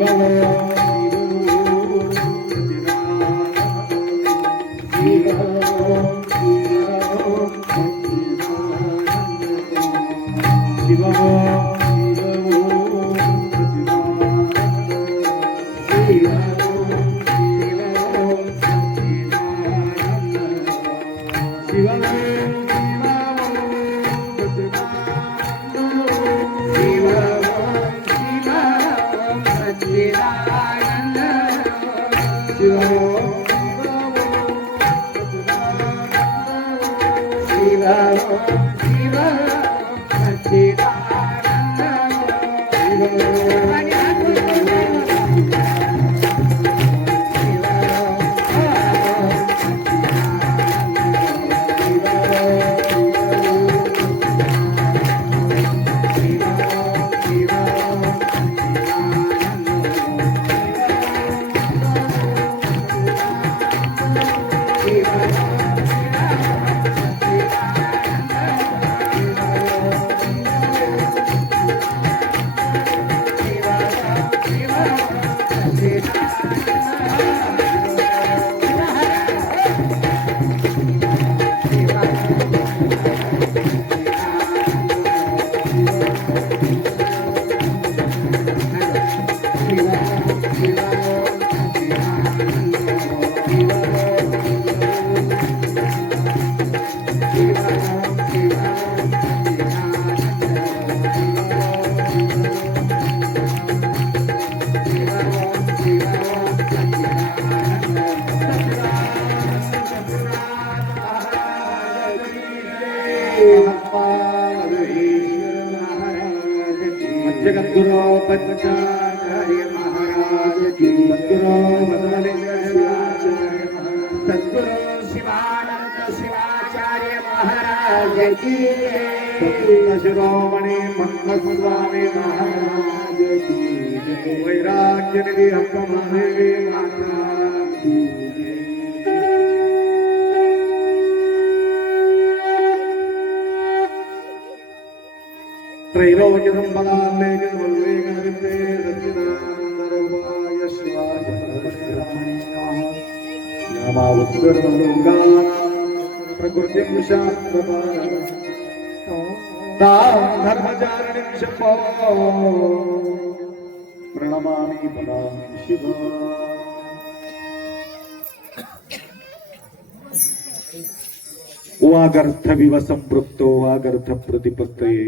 जगद्गुरो പ്രകൃതി ധർമ്മചാരണി പ്രണമാമി ശിവ വാഗർദ്ധവിവ സംപൃപ്തോ വാഗർദ്ധ പ്രതിപത്തയെ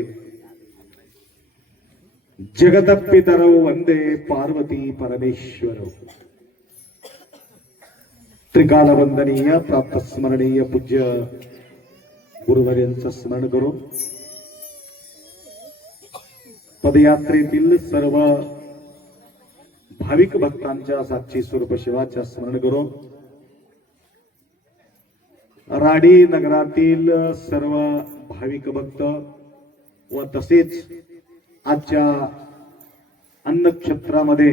ಜಗದಪ್ಪಿತರವು ಒಂದೇ ಪಾರ್ವತಿ ಪರಮೇಶ್ವರವು त्रिकालवंदनीय प्राप्त स्मरणीय पूज्य गुरुवर्यांचं स्मरण करून पदयात्रेतील सर्व भाविक भक्तांच्या साक्षी स्वरूप शिवाच्या स्मरण करून राडी नगरातील सर्व भाविक भक्त व तसेच आजच्या अन्नक्षेत्रामध्ये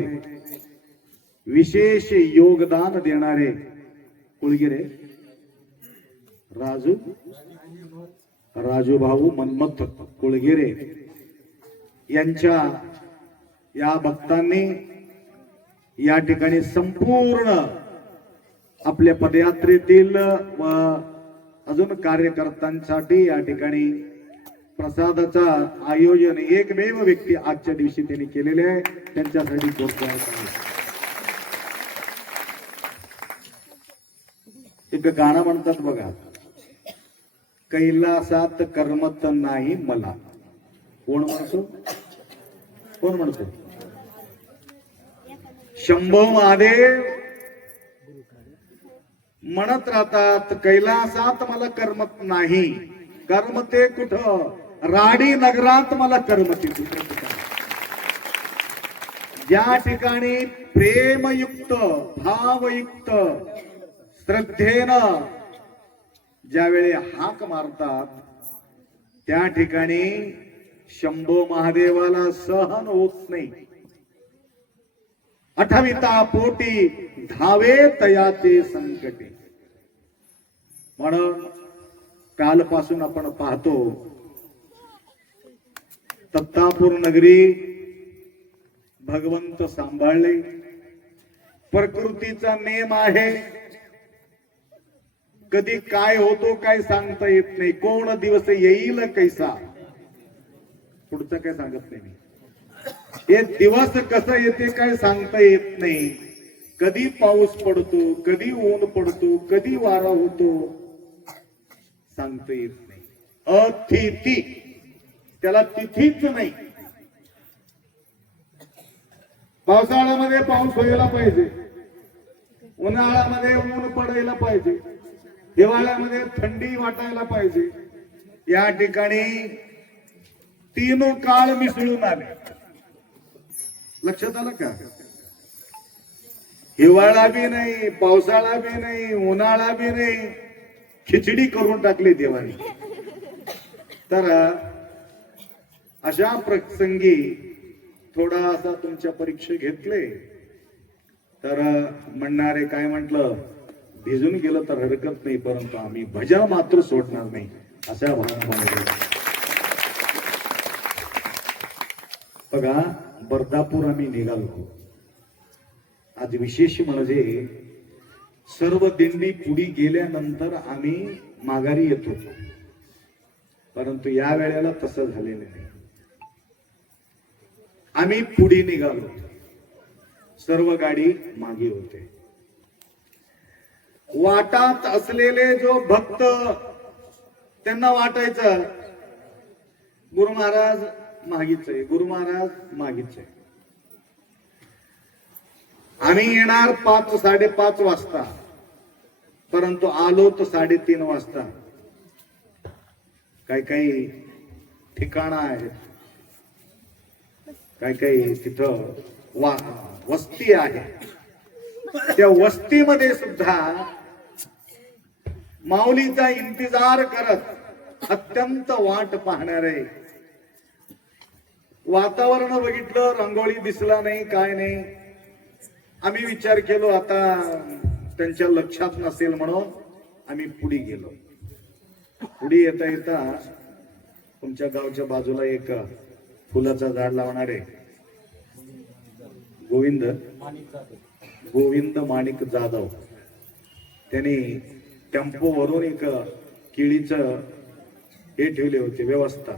विशेष योगदान देणारे कुळगिरे राजू? राजू भाऊ मनमथ कुळगिरे. यांच्या या भक्तांनी या ठिकाणी संपूर्ण आपल्या पदयात्रेतील व अजून कार्यकर्त्यांसाठी या ठिकाणी प्रसादाचा आयोजन एकमेव व्यक्ती आजच्या दिवशी त्यांनी केलेले आहे. त्यांच्यासाठी एक गाणं म्हणतात बघा. कैलासात कर्मत नाही मला. कोण म्हणतो? कोण म्हणतो? शंभो महादेव. म्हणत राहतात कैलासात मला कर्मत नाही. कर्मते कुठं? राडी नगरात मला कर्मते कुठं? ज्या ठिकाणी प्रेमयुक्त भावयुक्त श्रद्धेनं ज्यावेळी हाक मारतात त्या ठिकाणी शंभो महादेवाला सहन होत नाही. अठविता पोटी धावे तयाचे संकटे. म्हणून कालपासून आपण पाहतो तत्तापूर नगरी भगवंत सांभाळले. प्रकृतीचा नेम आहे कधी काय होतो काय सांगता येत नाही. कोण दिवस येईल कैसा? पुढचं काय सांगत नाही मी. हे दिवस कसं येते काय सांगता येत नाही. कधी पाऊस पडतो कधी ऊन पडतो कधी वारा होतो सांगता येत नाही. अतिथी. त्याला तिथीच नाही. पावसाळ्यामध्ये पाऊस व्हायला पाहिजे. उन्हाळ्यामध्ये ऊन पडायला पाहिजे. हिवाळ्यामध्ये थंडी वाटायला पाहिजे. या ठिकाणी तीन काळ मिसळून आले. लक्षात आलं का? हिवाळा बी नाही पावसाळा बी नाही उन्हाळा बी नाही. खिचडी करून टाकली देवाने. तर अशा प्रसंगी थोडा असा तुमच्या परीक्षा घेतले. तर म्हणणारे काय म्हटलं? भिजून गेलं तर हरकत नाही परंतु आम्ही भजा मात्र सोडणार नाही अशा भावना बघा बर्दापूर आम्ही निघालो. आज विशेष म्हणजे सर्व दिंडी पुढी गेल्यानंतर आम्ही माघारी येत होतो. परंतु या वेळेला तसं झालेलं नाही. आम्ही पुढे निघालो. सर्व गाडी मागे होते. वाटात असलेले जो भक्त त्यांना वाटायचं गुरु महाराज मागीच आहे गुरु महाराज मागीच. आहे आम्ही येणार पाच साडेपाच वाजता परंतु आलो तर साडेतीन वाजता. काही काही ठिकाणं आहेत. काही काही तिथं वा वस्ती आहे त्या वस्तीमध्ये सुद्धा माऊलीचा इंतजार करत अत्यंत वाट पाहणारे. वातावरण बघितलं रंगोळी दिसला नाही काय नाही. आम्ही विचार केलो आता त्यांच्या लक्षात नसेल म्हणून आम्ही पुढे गेलो. पुढे येता येता तुमच्या गावच्या बाजूला एक फुलाचं झाड लावणारे गोविंद गोविंद माणिक जाधव. त्यांनी टेम्पो वरून एक केळीचं हे ठेवले होते व्यवस्था.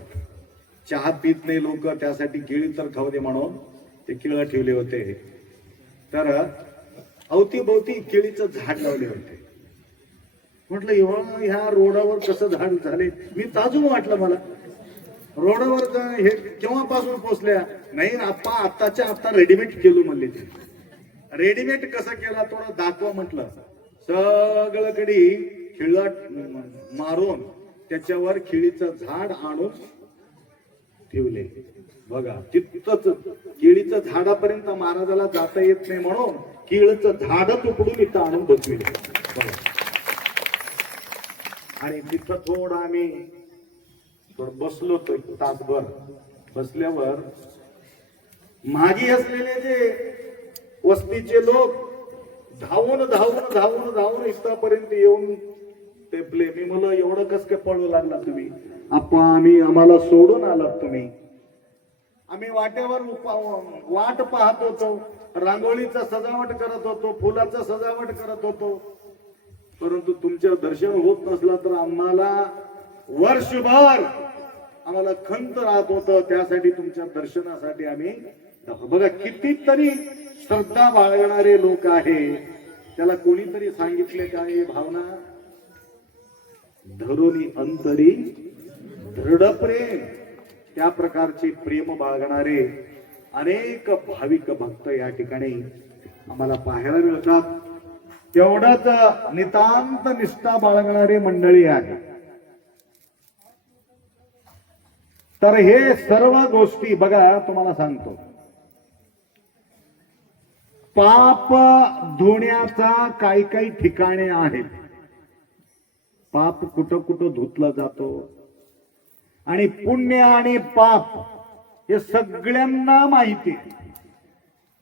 चहा पित नाही लोक त्यासाठी केळी तर खाऊ दे म्हणून ते केळं ठेवले होते तर अवतीभोवती केळीचं झाड लावले होते. म्हटलं एवढं ह्या रोडावर कसं झाड झाले? मी ताजून वाटलं मला. रोडावर हे केव्हापासून पोचल्या? नाही आप्पा आत्ताच्या आत्ता रेडीमेड केलो म्हणले ते. रेडीमेड कसं केला? थोडं दाखवा म्हटलं. सगळकडे खिळट मारून त्याच्यावर खिळीचं झाड आणून ठेवले. बघा तिथंच केळीचं झाडापर्यंत महाराजाला जाता येत नाही म्हणून केळीचं झाड तुकडून इथं आणून बसविले. आणि तिथं थोडं आम्ही बसलो तो तासभर. बसल्यावर मागी असलेले जे वस्तीचे लोक धावून धावून धावून धावून इथपर्यंत येऊन टेपले मी मुलं एवढं कस काय पळू लागला तुम्ही? आपण आम्ही आम्हाला सोडून आलात तुम्ही. आम्ही वाटेवर उपा- वाट पाहत होतो. रांगोळीचा सजावट करत होतो फुलाचा सजावट करत होतो. परंतु तुमच्या दर्शन होत नसला तर आम्हाला वर्षभर आम्हाला खंत राहत होतं. त्यासाठी तुमच्या दर्शनासाठी आम्ही बघा कितीतरी श्रद्धा बाळगणारे लोक आहे त्याला कोणीतरी सांगितले काय भावना धरोनी अंतरी दृढ प्रेम त्या प्रकारचे प्रेम बाळगणारे अनेक भाविक भक्त या ठिकाणी आम्हाला पाहायला मिळतात. तेवढंच नितांत निष्ठा बाळगणारे मंडळी आहे तर हे सर्व गोष्टी बघा तुम्हाला सांगतो. पाप धुण्याचा काही काही ठिकाणे आहेत. पाप कुठं कुठं धुतला जातो. आणि पुण्य आणि पाप हे सगळ्यांना माहिती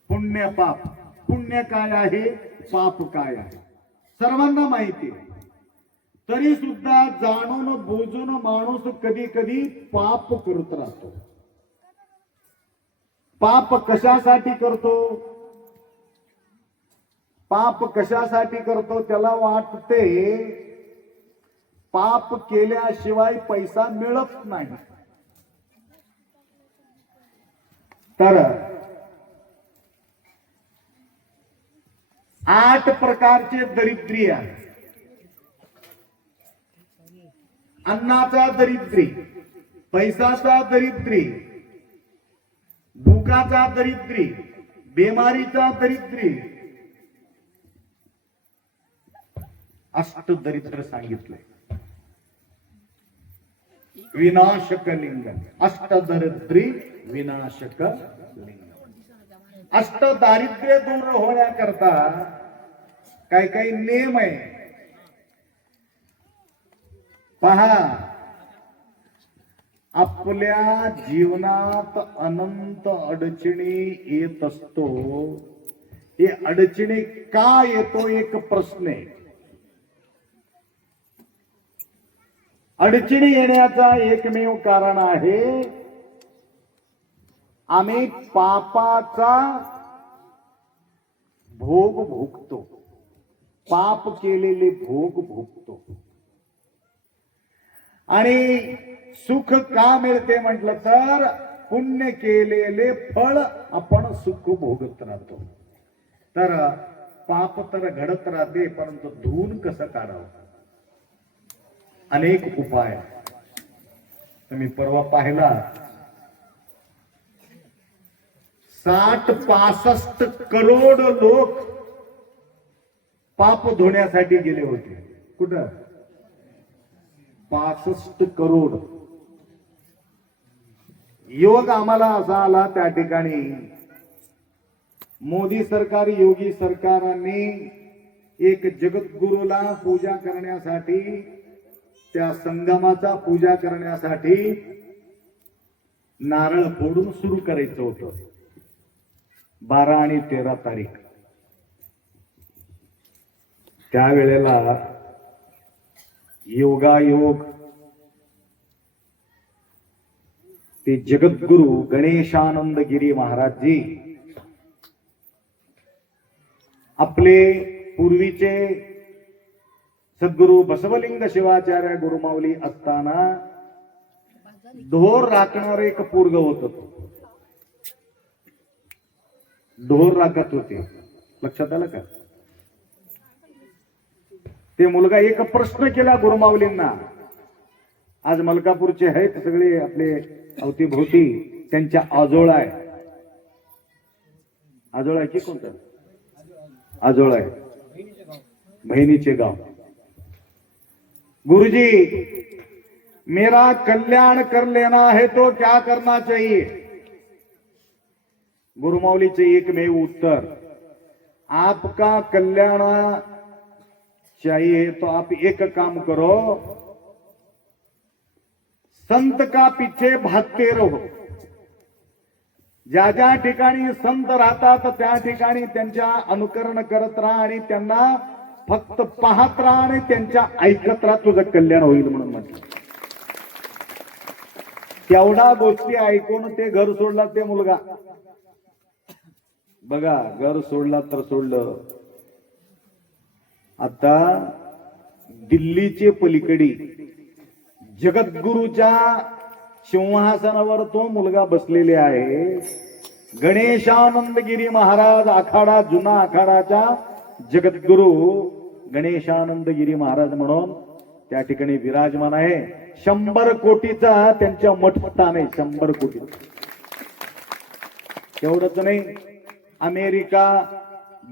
पुण्य पाप. पुण्य काय आहे? पाप काय आहे? सर्वांना माहिती आहे. तरी सुद्धा जाणून बोजून माणूस कधी कधी पाप करत राहतो. पाप कशासाठी करतो? पाप कशासाठी करतो त्याला वाटते? पाप केल्याशिवाय पैसा मिळत नाही. तर आठ प्रकारचे दरिद्री आहे अन्नाचा दरिद्री पैसाचा दरिद्री भूकाचा दरिद्री बेमारीचा दरिद्री अष्ट दरिद्र सांगितलंय विनाशक लिंग अष्ट दरिद्री विनाशक लिंग अष्ट दारिद्र्य दूर होण्याकरता काही काही नियम आहे पहा आपल्या जीवनात अनंत अडचणी येत असतो हे अडचणी का येतो एक प्रश्न आहे अडचणी येण्याचा एकमेव कारण आहे आम्ही पापाचा भोग भोगतो. पाप केलेले भोग भोगतो. आणि सुख का मिळते म्हटलं तर पुण्य केलेले फळ आपण सुख भोगत राहतो. तर पाप तर घडत राहते परंतु धून कसं काढावं? अनेक उपाय. तुम्ही परवा पाहिला. साठ पासष्ट करोड लोक पाप धुण्यासाठी गेले होते. कुठं? पासष्ट करोड. योग आम्हाला असा आला त्या ठिकाणी. मोदी सरकार योगी सरकारांनी एक जगद्गुरूला पूजा करण्यासाठी त्या संगमाचा पूजा करण्यासाठी नारळ फोडून सुरू करायचं होतं. बारा आणि तेरा तारीख. त्यावेळेला योगायोग ते जगद्गुरु गणेशानंद गिरी महाराजजी आपले पूर्वीचे सद्गुरु बसवलिंग शिवाचार्य गुरुमावली असताना ढोर राखणार एक पूर्ग होत ढोर राखत होते. लक्षात आलं का? ते मुलगा एक प्रश्न केला गुरुमावलींना आज मलकापूरचे आहेत सगळे आपले अवतीभोवती त्यांच्या आजोळा आहे आजोळा आहे की कोणतं? आजोळा आहे. बहिणीचे गाव. गुरुजी मेरा कल्याण कर लेना है तो क्या करना चाहिए? गुरुमौलीचे एकमेव उत्तर आपका कल्याण चाहिए तो आप एक काम करो संत का पीछे भागते रहो। ज्या ज्या ठिकाणी संत राहतात त्या ठिकाणी त्यांच्या अनुकरण करत राहा आणि त्यांना फक्त पाहत राहा आणि त्यांच्या ऐकत राहा तुझं कल्याण होईल म्हणून म्हटलं. तेवढा गोष्टी ऐकून ते घर सोडला ते मुलगा. बघा घर सोडला तर सोडलं. आता दिल्लीचे पलीकडी जगद्गुरूच्या सिंहासनावर तो मुलगा बसलेले आहे. गणेशानंदगिरी महाराज आखाडा जुना आखाडाचा जगद्गुरु. गणेशानंदगिरी महाराज म्हणून त्या ठिकाणी विराजमान आहे. शंभर कोटीचा त्यांच्या मठपटान आहे. शंभर कोटी. एवढंच नाही. अमेरिका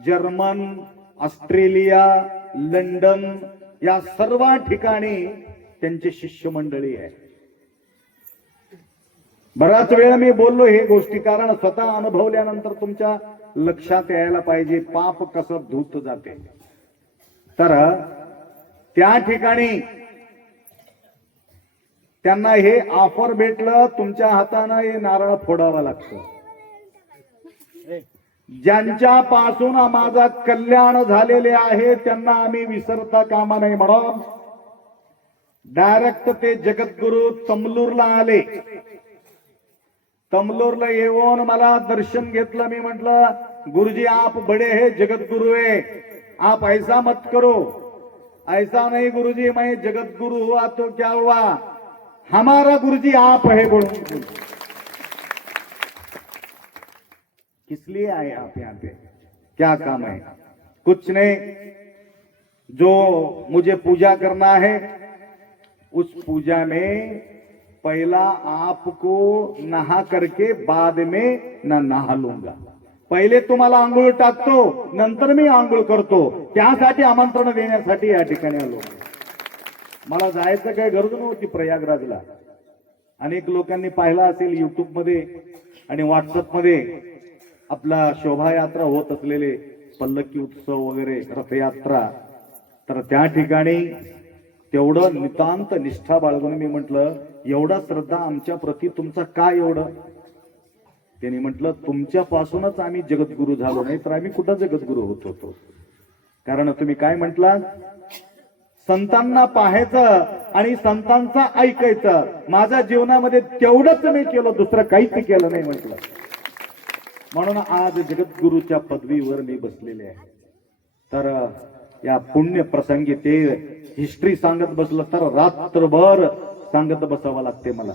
जर्मन ऑस्ट्रेलिया लंडन या सर्व ठिकाणी त्यांचे शिष्यमंडळी आहे बराच वेळ मी बोललो हे गोष्टी कारण स्वतः अनुभवल्यानंतर तुमच्या लक्षात यायला पाहिजे. पाप कसं धुत जाते? तर त्या ठिकाणी त्यांना हे ऑफर भेटलं तुमच्या हातानं हे नारळ फोडावं लागतं. ज्यांच्या पासून माझा कल्याण झालेले आहे त्यांना आम्ही विसरता कामा नाही म्हणून डायरेक्ट ते जगद्गुरु तमलूरला आले. तमलूरला येऊन मला दर्शन घेतलं मी म्हटलं गुरुजी आप बडे हे जगद्गुरु आहे आप ऐसा मत करो। ऐसा नहीं, गुरुजी, मैं जगत गुरु हुआ तो क्या हुआ? हमारा गुरुजी आप है बोलो। किस लिए आए आप यहाँ पे? क्या काम है? कुछ नहीं। जो मुझे पूजा करना है, उस पूजा में पहला आपको नहा करके बाद में न नहा लूँगा। पहिले तुम्हाला आंघोळ टाकतो नंतर मी आंघोळ करतो. त्यासाठी आमंत्रण देण्यासाठी या ठिकाणी आलो. मला जायचं काही गरज नव्हती प्रयागराजला. अनेक लोकांनी पाहिला असेल युट्यूबमध्ये आणि व्हॉट्सअपमध्ये आपला शोभायात्रा होत असलेले पल्लकी उत्सव वगैरे रथयात्रा. तर त्या ठिकाणी तेवढं नितांत निष्ठा बाळगून मी म्हंटल एवढा श्रद्धा आमच्या प्रती तुमचा का एवढं? त्यांनी म्हटलं तुमच्यापासूनच आम्ही जगद्गुरु झालो नाही तर आम्ही कुठं जगद्गुरु होत होतो? कारण तुम्ही काय म्हटला? संतांना पाहायचं आणि संतांचा ऐकायचं. माझ्या जीवनामध्ये तेवढंच मी केलं दुसरं काहीच केलं नाही म्हटलं. म्हणून आज जगद्गुरूच्या पदवीवर मी बसलेले आहे. तर या पुण्य प्रसंगी ते हिस्ट्री सांगत बसलं तर रात्रभर सांगत बसावं लागते मला.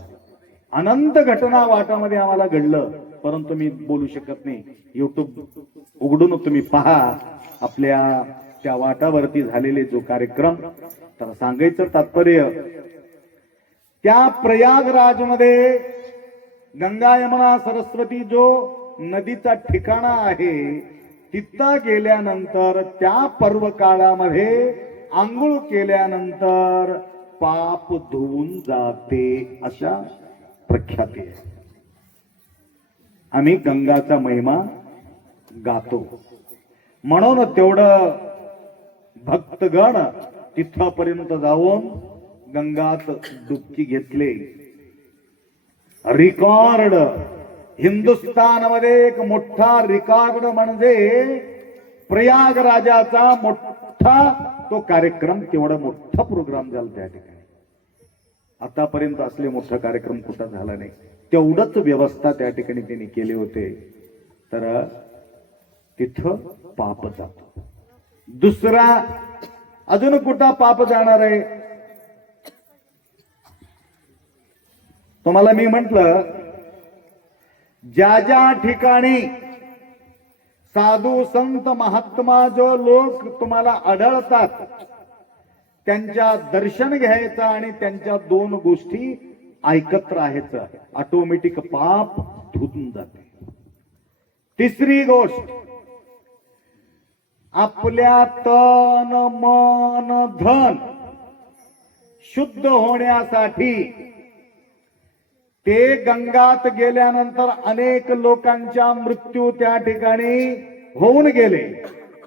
अनंत घटना वाटामध्ये आम्हाला घडलं. परंतु मी बोलू शकत नाही. युट्यूब उघडून तुम्ही पहा आपल्या त्या वाटावरती झालेले जो कार्यक्रम. तर सांगायचं तात्पर्य त्या प्रयागराजमध्ये गंगा यमुना सरस्वती जो नदीचा ठिकाणा आहे तिथं गेल्यानंतर त्या पर्व काळामध्ये आंघोळ केल्यानंतर पाप धुवून जाते अशा प्रख्याती आहे. आम्ही गंगाचा महिमा गातो. म्हणून तेवढं भक्तगण तिथपर्यंत जाऊन गंगात डुबकी घेतले. रिकॉर्ड. हिंदुस्थानमध्ये एक मोठा रिकॉर्ड म्हणजे प्रयागराजाचा मोठा तो कार्यक्रम तेवढा मोठा प्रोग्राम झाला त्या ठिकाणी. आतापर्यंत असले मोठा कार्यक्रम कुठं झाला नाही. तेवढंच व्यवस्था त्या ठिकाणी त्यांनी केले होते. तर तिथं पाप जातो. दुसरा अजून कुठं पाप जाणार आहे? तुम्हाला मी म्हंटल ज्या ज्या ठिकाणी साधू संत महात्मा जो लोक तुम्हाला आढळतात त्यांच्या दर्शन घ्यायचं आणि त्यांच्या दोन गोष्टी ऐकत राहायचं ऑटोमॅटिक पाप धुतून जाते. तिसरी गोष्ट आपल्या तन मन धन शुद्ध होण्यासाठी ते गंगात गेल्यानंतर अनेक लोकांच्या मृत्यू त्या ठिकाणी होऊन गेले.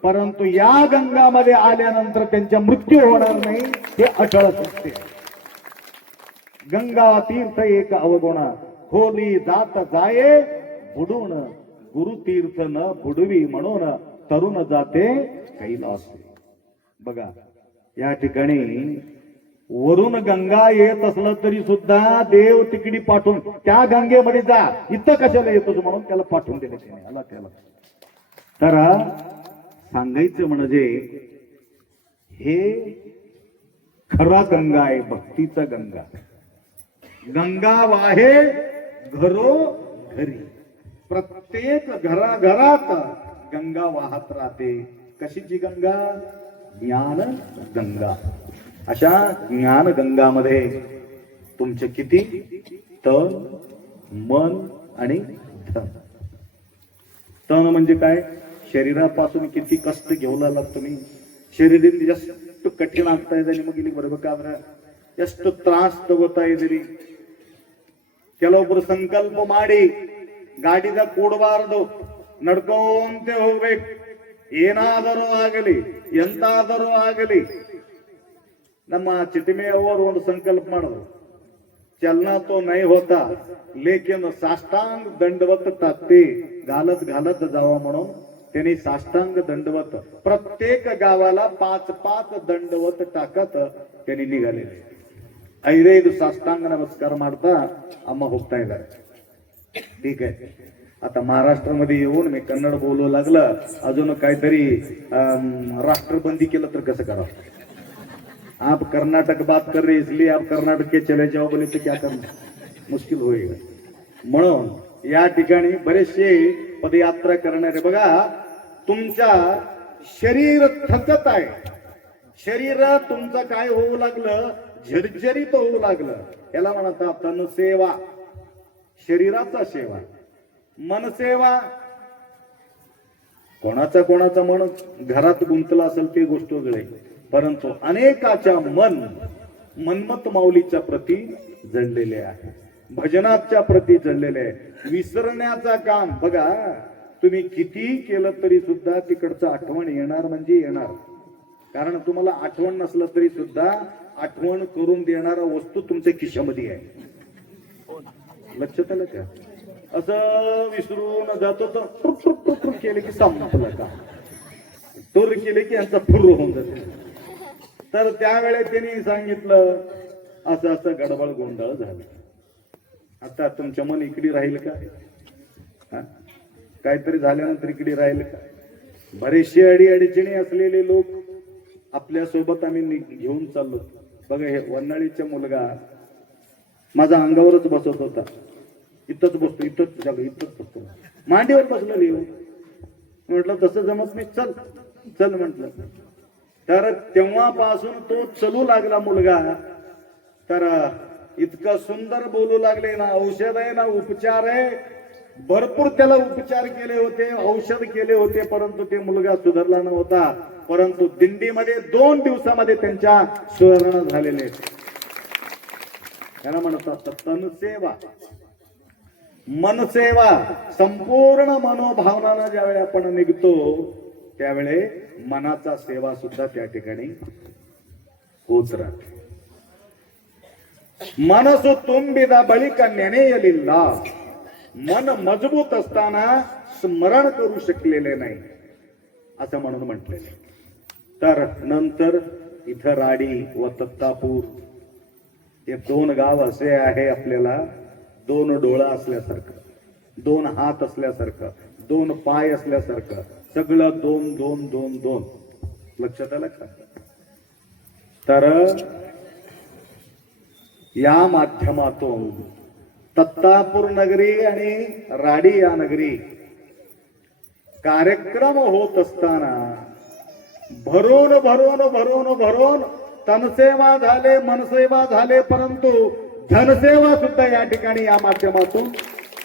परंतु या गंगामध्ये आल्यानंतर त्यांचा मृत्यू होणार नाही हे अटळ असते गंगा तीर्थ एक अवगुण. खोली जात जाये बुडून गुरुतीर्थ न बुडवी म्हणून तरुण जाते कैलास. बघा या ठिकाणी वरून गंगा येत असलं तरी सुद्धा देव तिकडी पाठवून त्या गंगेमध्ये जा. इथं कशाला येतोच म्हणून त्याला पाठवून दिले त्याने. आला त्याला. तर सांगायचं म्हणजे हे खरा गंगा आहे भक्तीचा गंगा. गंगा वाहे घरो घरी. प्रत्येक घराघरात गंगा वाहत राहते. कशीची गंगा? ज्ञान गंगा. अशा ज्ञान गंगामध्ये तुमचे किती? तन मन आणि धन. तन म्हणजे काय? शरीरापासून किती कष्ट घेऊ लागला तुम्ही? शरीर जास्त कठीण आणताय येईल मग बरोबर का बरं? जास्त त्रास तवता येईल ಕೆಲವೊಬ್ರು ಸಂಕಲ್ಪ ಮಾಡಿ ಗಾಡಿದ ಕೂಡಬಾರದು ನಡ್ಕೊಂತೆ ಹೋಗ್ಬೇಕು ಏನಾದರೂ ಆಗಲಿ ಎಂತಾದರೂ ಆಗಲಿ ನಮ್ಮ ಚಿಟಿಮೆ ಅವರು ಒಂದು ಸಂಕಲ್ಪ ಮಾಡಿದ್ರು चलना तो नाही होता लेकिन साष्टांग दंडवत टाकते घालत घालत जावा म्हणून त्यांनी साष्टांग दंडवत प्रत्येक गावाला पाच पाच दंडवत टाकत त्यांनी निघालेले ಐದೈದು ಸಾಷ್ಟಾಂಗ ನಮಸ್ಕಾರ ಮಾಡ್ತಾ ಅಮ್ಮ ಹೋಗ್ತಾ ಇದ್ದಾರೆ. ठीक आहे आता महाराष्ट्रामध्ये येऊन मी कन्नड बोलू लागलं अजून काहीतरी राष्ट्रबंदी केलं तर कसं करा आप कर्नाटक बात कर रहे इसलिए आप कर्नाटक के चले जाओ बोले तर क्या करणार मुश्किल होईल म्हणून या ठिकाणी बरेचसे पदयात्रा करणारे बघा तुमच्या शरीर थकत आहे शरीर तुमचं काय होऊ लागलं झरझरीत होऊ लागलं याला म्हणतात तनसेवा शरीराचा सेवा. मनसेवा. कोणाचा कोणाचा मन घरात गुंतला असेल ते गोष्ट वगैरे परंतु अनेकाच्या मन मनमत माऊलीच्या प्रती जडलेले आहे. भजनाच्या प्रती जडलेले आहे. विसरण्याचा काम बघा तुम्ही किती केलं तरी सुद्धा तिकडचं आठवण येणार म्हणजे येणार. कारण तुम्हाला आठवण नसलं तरी सुद्धा आठवण करून देणारा वस्तू तुमच्या खिशामध्ये आहे. लक्षात आलं का? असं विसरून जातो तर टुक केले की संपलं का? तोर केले की यांचा फुर होऊन जाते. तर त्यावेळेस त्यांनी सांगितलं असं असं गडबड गोंधळ झालं. आता तुमच्या मन इकडे राहील का? काहीतरी झाल्यानंतर इकडे राहील का? बरेचसे अडी अडचणी असलेले लोक आपल्यासोबत आम्ही नि- घेऊन चाललो. बघा हे वन्नाळीचा मुलगा माझा अंगावरच बसत होता. इथंच बसतो इथंच जागा इथंच बसतो. मांडीवर बसलो हो. लिहू म्हटलं तसं जमत नाही चल चल म्हटलं. तर तेव्हापासून तो चलू लागला मुलगा. तर इतकं सुंदर बोलू लागले ना औषध आहे ना उपचार आहे. भरपूर त्याला उपचार केले होते औषध केले होते परंतु ते मुलगा सुधारला नव्हता परंतु दिंडीमध्ये दोन दिवसामध्ये त्यांच्या सुधारणा झालेले त्याला म्हणतात तनसेवा मनसेवा संपूर्ण मनोभावनानं ज्यावेळी आपण निघतो त्यावेळे मनाचा सेवा सुद्धा त्या ठिकाणी होत राहते मनसु ತುಂಬಿದ ಬಳಿಕ ನೆನೆಯಲಿಲ್ಲ मन मजबूत असताना स्मरण करू शकलेले नाही असं म्हणून म्हटलेले तर नंतर इथं राडी व तत्तापूर हे दोन गाव असे आहे आपल्याला? दोन डोळा असल्यासारखं दोन हात असल्यासारखं दोन पाय असल्यासारखं सगळं दोन दोन दोन दोन. लक्षात आलं का? तर या माध्यमातून दत्तापूर नगरी आणि राडी या नगरी. कार्यक्रम होत असताना भरून भरून भरून भरून तनसेवा झाले मनसेवा झाले परंतु धनसेवा सुद्धा या ठिकाणी या माध्यमातून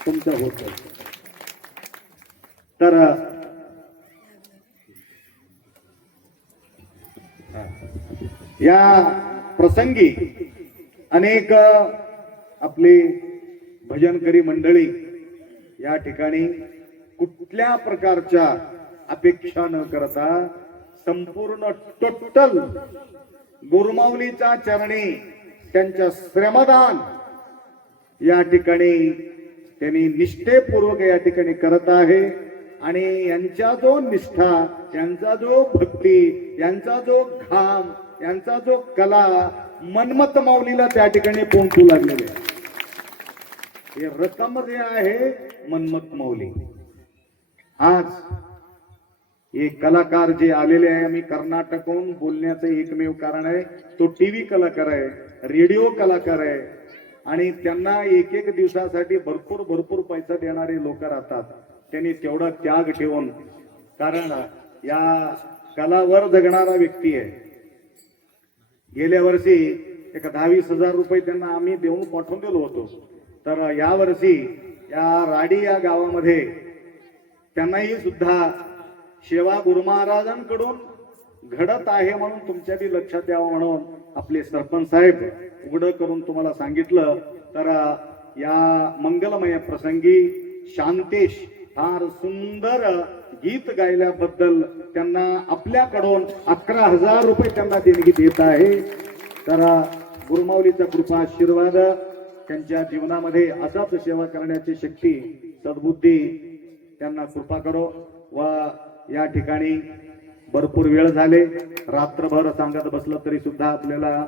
तुमचं होत तर या प्रसंगी अनेक आपली भजनकरी मंडळी या ठिकाणी कुठल्या प्रकारच्या अपेक्षा न करता संपूर्ण टोटल गुरुमाऊलीच्या चरणी त्यांच्या श्रमदान या ठिकाणी त्यांनी निष्ठेपूर्वक या ठिकाणी करत आहे आणि यांच्या जो निष्ठा यांचा जो भक्ती यांचा जो घाम यांचा जो कला मनमत माऊलीला त्या ठिकाणी पोहोचू लागलेला आहे. हे रक्कम जे आहे मनमत मौली. आज हे कलाकार जे आलेले आहे आम्ही कर्नाटकहून बोलण्याचं एकमेव कारण आहे तो टीव्ही कलाकार आहे रेडिओ कलाकार आहे. आणि त्यांना एक एक दिवसासाठी भरपूर भरपूर पैसा देणारे लोक राहतात. त्यांनी तेवढा त्याग ठेवून कारण या कलावर जगणारा व्यक्ती आहे. गेल्या वर्षी एक दहावीस हजार रुपये त्यांना आम्ही देऊन पाठवून दिलो होतो. तर यावर्षी या राडी या गावामध्ये त्यांनाही सुद्धा सेवा गुरु महाराजांकडून घडत आहे म्हणून तुमच्या बी लक्षात यावं म्हणून आपले सरपंच साहेब उघड करून तुम्हाला सांगितलं. तर या मंगलमय प्रसंगी शांतेश फार सुंदर गीत गायल्याबद्दल त्यांना आपल्याकडून अकरा हजार रुपये त्यांना देणगी देत आहे. तर गुरुमाऊलीचा कृपा आशीर्वाद त्यांच्या जीवनामध्ये असाच सेवा करण्याची शक्ती सद्बुद्धी त्यांना कृपा करो. व या ठिकाणी भरपूर वेळ झाले. रात्रभर सांगत बसलं तरी सुद्धा आपल्याला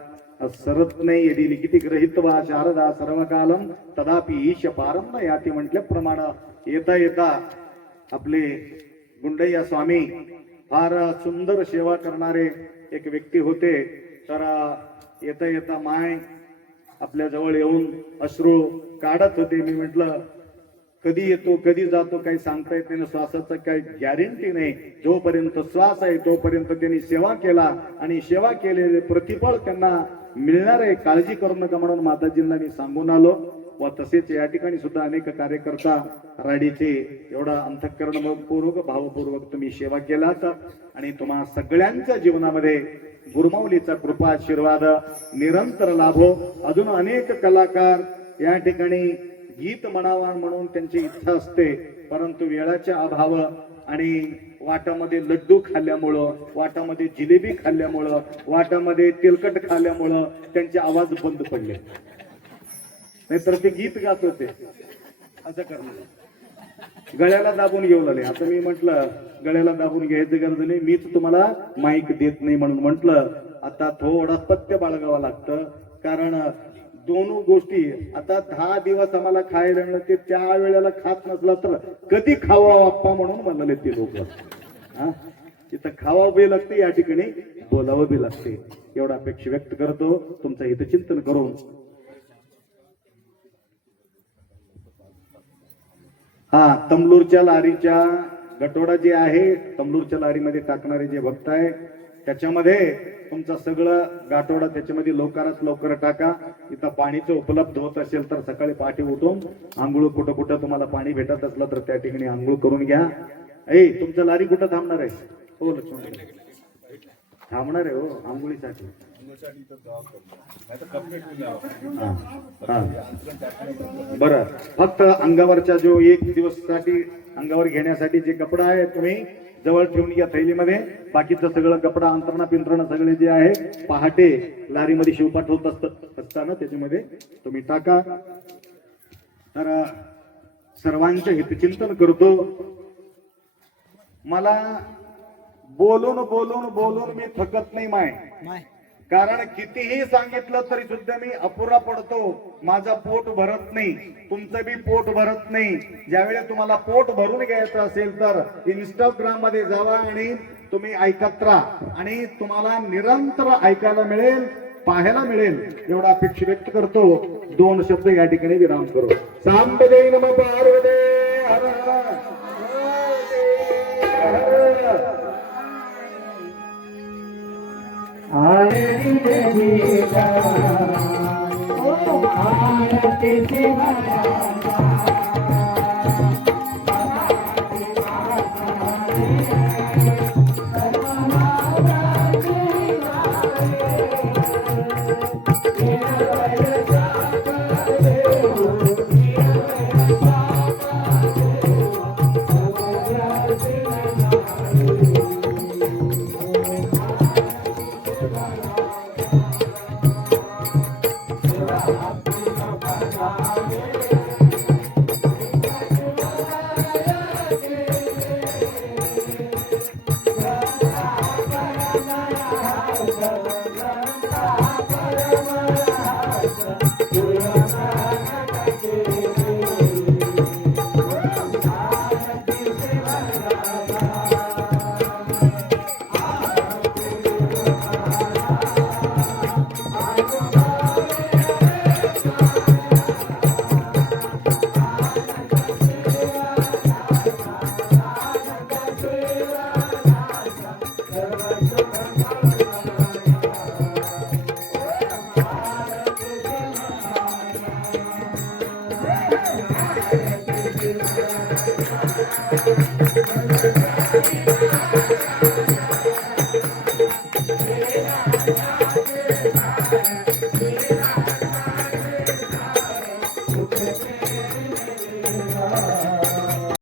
सरत नाही यदि लिखिती ग्रहित्वा शारदा सर्वकालम तदापि ईश पारम या याती म्हटल्याप्रमाणे येता येता आपले गुंडय्या स्वामी फार सुंदर सेवा करणारे एक व्यक्ती होते. तर येता येता माय आपल्या जवळ येऊन अश्रू काढत होते. मी म्हटलं कधी येतो कधी जातो काही सांगता येत नाही श्वासाचं काही गॅरंटी नाही. जोपर्यंत श्वास आहे तोपर्यंत त्यांनी सेवा केला आणि सेवा केलेले प्रतिफळ त्यांना मिळणार आहे. काळजी करू नका म्हणून माताजींना मी सांगून आलो व तसेच या ठिकाणी सुद्धा अनेक कार्यकर्ता राडीचे एवढा अंतःकरणपूर्वक भावपूर्वक तुम्ही सेवा केलात आणि तुम्हा सगळ्यांच्या जीवनामध्ये गुरुमाऊलीचा कृपा आशीर्वाद निरंतर लाभो. अजून अनेक कलाकार या ठिकाणी गीत म्हणावा म्हणून त्यांची इच्छा असते परंतु वेळाच्या अभाव आणि वाटामध्ये लड्डू खाल्ल्यामुळं वाटामध्ये जिलेबी खाल्ल्यामुळं वाटामध्ये तेलकट खाल्ल्यामुळं त्यांचे आवाज बंद पडले. नाहीतर ते गीत गात होते. असं करणार. गळ्याला दाबून घेऊ लागले. आता मी म्हंटल गळ्याला दाबून घ्यायची गरज नाही मीच तुम्हाला माईक देत नाही म्हणून म्हंटल. आता थोडा पथ्य बाळगावं लागतं. कारण दोन गोष्टी आता दहा दिवस आम्हाला खायला मिळत ते त्या वेळेला खात नसला तर कधी खावा बाप्पा म्हणून म्हणाले ते लोक. हा? तिथं खावावं बी लागते या ठिकाणी बोलावं बी लागते. एवढा अपेक्षा व्यक्त करतो. तुमचं हितचिंतन करून हा तमलूरच्या लारीच्या गटोडा जे आहे तमलूरच्या लारीमध्ये टाकणारे जे भक्त आहे त्याच्यामध्ये तुमचं सगळं गाठोडा त्याच्यामध्ये लवकरात लवकर टाका. इथं पाणीचं उपलब्ध होत असेल तर सकाळी पहाटे उठून आंघोळ कुठं कुठं तुम्हाला पाणी भेटत असलं तर त्या ठिकाणी आंघोळ करून घ्या. ए तुमचं लारी कुठं थांबणार आहे? हो लक्ष्मण थांबणार आहे हो आंघोळीसाठी. बरं. फक्त अंगावरच्या जो एक दिवससाठी अंगावर घेण्यासाठी जे कपडा आहे तुम्ही जवळ ठेवून घ्या थैलीमध्ये. बाकीचं सगळं कपडा अंतरणा पिंतरणा सगळे जे आहे पहाटे लारीमध्ये शिवपाठ होत असत असताना त्याच्यामध्ये तुम्ही टाका. तर सर्वांचे हितचिंतन करतो. मला बोलून बोलून बोलून मी थकत नाही माय. कारण कितीही सांगितलं तरी सुद्धा मी अपुरा पडतो. माझं पोट भरत नाही. तुमचं बी पोट भरत नाही. ज्यावेळेस तुम्हाला पोट भरून घ्यायचं असेल तर इंस्टाग्राममध्ये जावा आणि तुम्ही ऐकत राहा. आणि तुम्हाला निरंतर ऐकायला मिळेल पाहायला मिळेल. एवढा अपेक्षा व्यक्त करतो. दोन शब्द या ठिकाणी विराम करू. सांबदे नम पार्वदे आरती